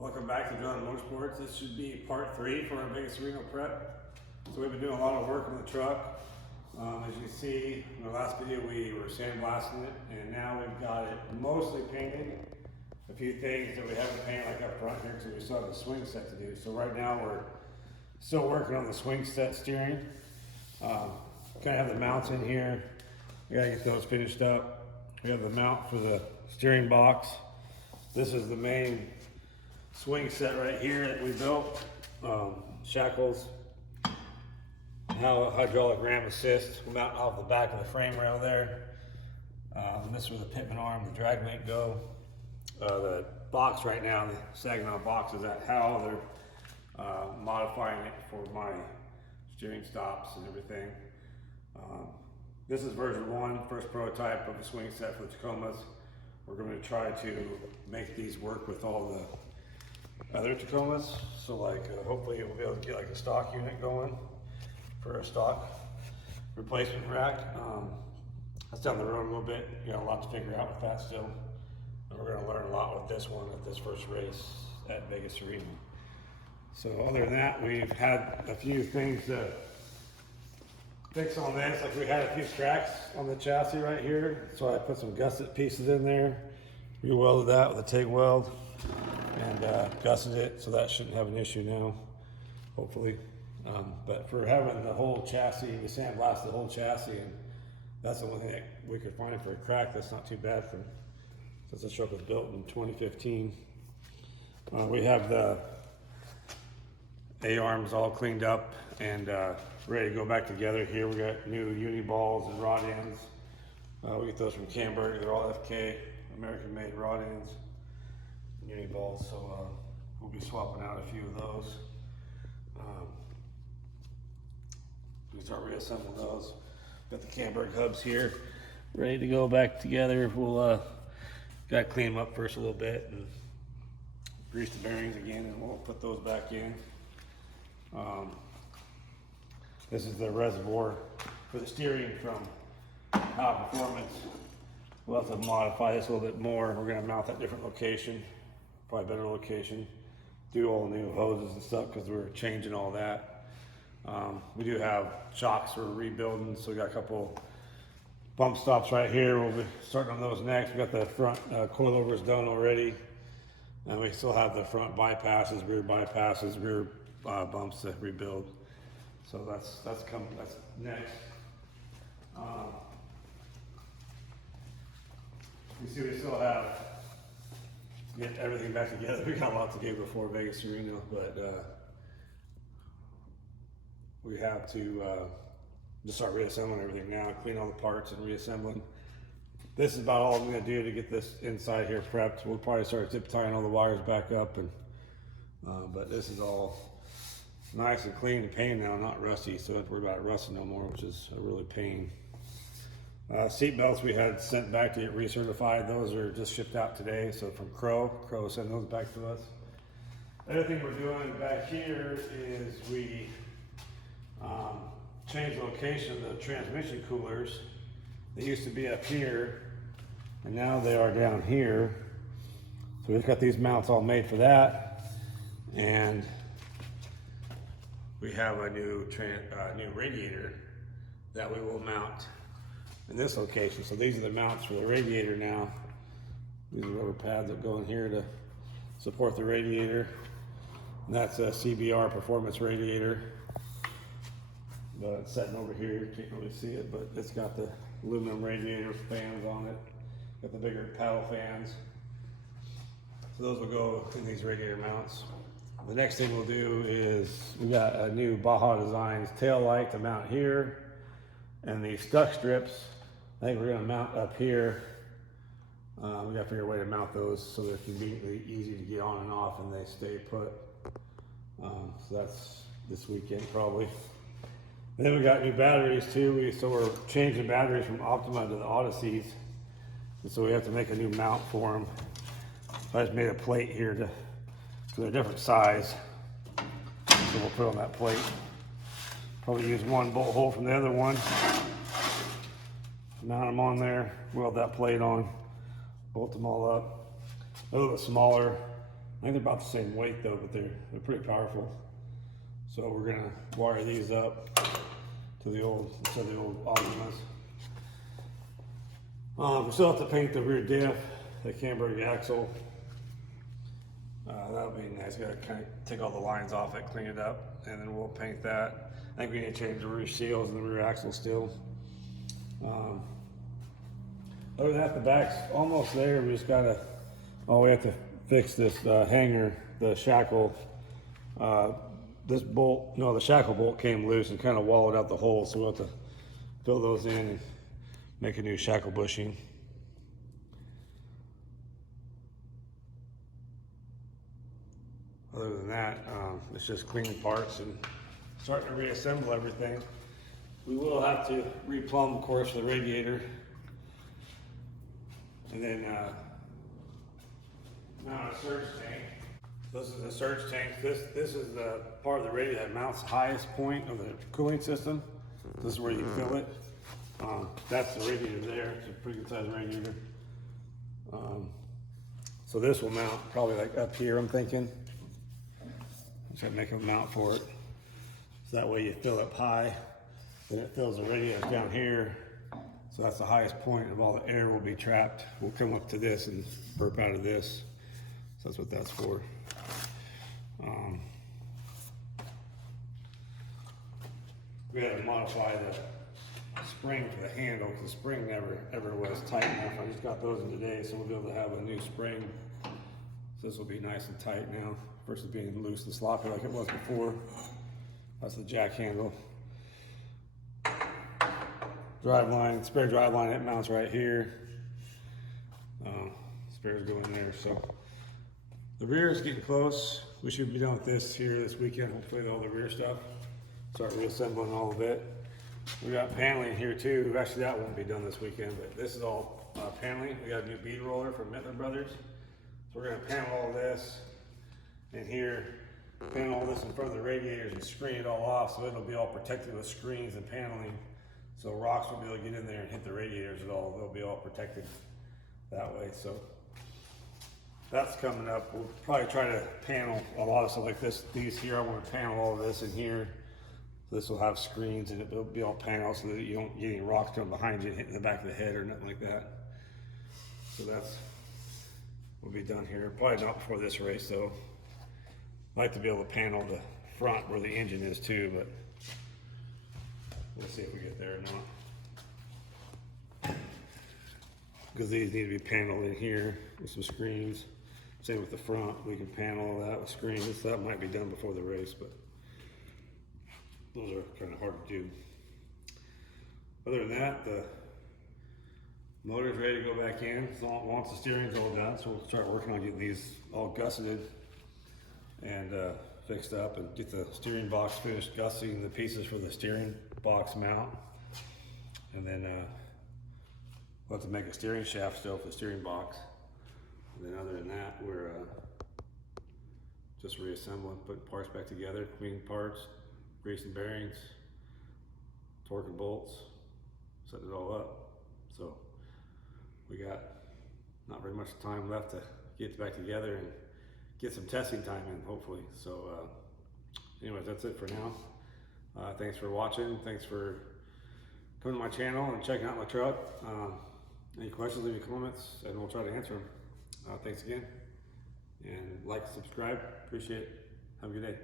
Welcome back to John Motorsports. This should be part 3 for our biggest Reno prep. So we've been doing a lot of work on the truck. As you see in the last video, we were sandblasting it, and now we've got it mostly painted. A few things that we haven't painted, like up front here, because we still have the swing set to do. So right now we're still working on the swing set steering. Kind of have the mounts in here. We gotta get those finished up. We have the mount for the steering box. This is the main swing set right here that we built. Shackles, hydraulic ram assist, mount off the back of the frame rail there. This is where the pitman arm, the drag link go. The box right now, the Saginaw box is at Hal. They're modifying it for my steering stops and everything. This is version 1, first prototype of the swing set for the Tacomas. We're going to try to make these work with all the other Tacomas. So like hopefully we'll be able to get like a stock unit going for a stock replacement rack. That's down the road a little bit. You got a lot to figure out with that still. And we're going to learn a lot with this one at this first race at Vegas Reno. So other than that, we've had a few things to fix on this. Like we had a few cracks on the chassis right here. So I put some gusset pieces in there. Re-welded that with a TIG weld and gusseted it, so that shouldn't have an issue now, hopefully. But for having the whole chassis, we sandblasted the whole chassis, and that's the one thing that we could find for a crack. That's not too bad since the truck was built in 2015. We have the A-arms all cleaned up and ready to go back together here. We got new uni balls and rod ends. We get those from Camberg. They're all FK, American made rod ends, uni balls. So we'll be swapping out a few of those. We start reassembling those. Got the Camberg hubs here, ready to go back together. We'll got to clean them up first a little bit and grease the bearings again, and we'll put those back in. This is the reservoir for the steering from High Performance. We'll have to modify this a little bit more. We're going to mount that different location, probably better location. Do all new hoses and stuff because we're changing all that. We do have shocks we're rebuilding, so we got a couple bump stops right here. We'll be starting on those next. We got the front coilovers done already, and we still have the front bypasses, rear bumps to rebuild. So that's next. You see, we still have to get everything back together. We got a lot to do before Vegas Reno, but we have to just start reassembling everything now, clean all the parts and reassembling. This is about all I'm going to do to get this inside here prepped. We'll probably start zip tying all the wires back up, and but this is all nice and clean and painted now, not rusty, so don't have to worry about it rusting no more, which is a really pain. Seat belts we had sent back to get recertified. Those are just shipped out today, so from Crow sent those back to us. The other thing we're doing back here is we changed the location of the transmission coolers. They used to be up here, and now they are down here. So we've got these mounts all made for that, and we have a new radiator that we will mount in this location. So these are the mounts for the radiator now. These are rubber pads that go in here to support the radiator. And that's a CBR performance radiator. But it's sitting over here, you can't really see it, but it's got the aluminum radiator fans on it. Got the bigger paddle fans. So those will go in these radiator mounts. The next thing we'll do is we got a new Baja Designs tail light to mount here, and these stuck strips I think we're going to mount up here. We got to figure a way to mount those so they're conveniently easy to get on and off and they stay put. So that's this weekend probably. Then we got new batteries too. So we're changing batteries from Optima to the Odysseys, and so we have to make a new mount for them. So I just made a plate here to. They're a different size, so we'll put on that plate. Probably use one bolt hole from the other one. Mount them on there, weld that plate on, bolt them all up. A little bit smaller I think they're about the same weight though, but they're pretty powerful. So we're gonna wire these up to the old Optimas. We still have to paint the rear diff, the camber axle. That'll be nice. Gotta kind of take all the lines off it, clean it up, and then we'll paint that. I think we need to change the rear seals and the rear axle still. Other than that, the back's almost there. We just gotta, we have to fix this hanger, the shackle. This bolt, no, the shackle bolt came loose and kind of walled out the hole, so we'll have to fill those in and make a new shackle bushing. Other than that, it's just cleaning parts and starting to reassemble everything. We will have to replumb, of course, the radiator. And then mount a surge tank. This is a surge tank. This is the part of the radiator that mounts the highest point of the cooling system. This is where you fill it. That's the radiator there. It's a pretty good sized radiator. So this will mount probably like up here, I'm thinking. So make a mount for it. So that way you fill up high, then it fills the radiators down here. So that's the highest point of all the air will be trapped. We'll come up to this and burp out of this. So that's what that's for. We had to modify the spring for the handle because the spring never ever was tight enough. I just got those in today, so we'll be able to have a new spring. So this will be nice and tight now versus being loose and sloppy like it was before. That's the jack handle. Drive line, spare drive line, it mounts right here. Spares go in there. So the rear is getting close. We should be done with this here this weekend. Hopefully all the rear stuff. Start reassembling all of it. We got paneling here too. Actually, that won't be done this weekend, but this is all paneling. We got a new bead roller from Mittler Brothers. So we're gonna panel all this in here, panel all this in front of the radiators and screen it all off so it'll be all protected with screens and paneling. So rocks won't be able to get in there and hit the radiators at all. They'll be all protected that way. So that's coming up. We'll probably try to panel a lot of stuff like this. These here, I want to panel all of this in here. This will have screens and it'll be all paneled so that you don't get any rocks coming behind you and hitting the back of the head or nothing like that. So that's will be done here. Probably not before this race though. I'd like to be able to panel the front where the engine is too, but we'll see if we get there or not. Because these need to be paneled in here with some screens. Same with the front. We can panel all that with screens. That might be done before the race, but those are kind of hard to do. Other than that, the motor's ready to go back in. Once the steering's all done, so we'll start working on getting these all gusseted and fixed up and get the steering box finished gusseting the pieces for the steering box mount. And then we'll have to make a steering shaft still for the steering box. And then other than that, we're just reassembling, putting parts back together, cleaning parts, greasing bearings, torquing bolts, setting it all up. So we got not very much time left to get back together and get some testing time in, hopefully. So anyways, that's it for now. Thanks for watching. Thanks for coming to my channel and checking out my truck. Any questions, leave me comments and we'll try to answer them. Thanks again. And like, subscribe. Appreciate it. Have a good day.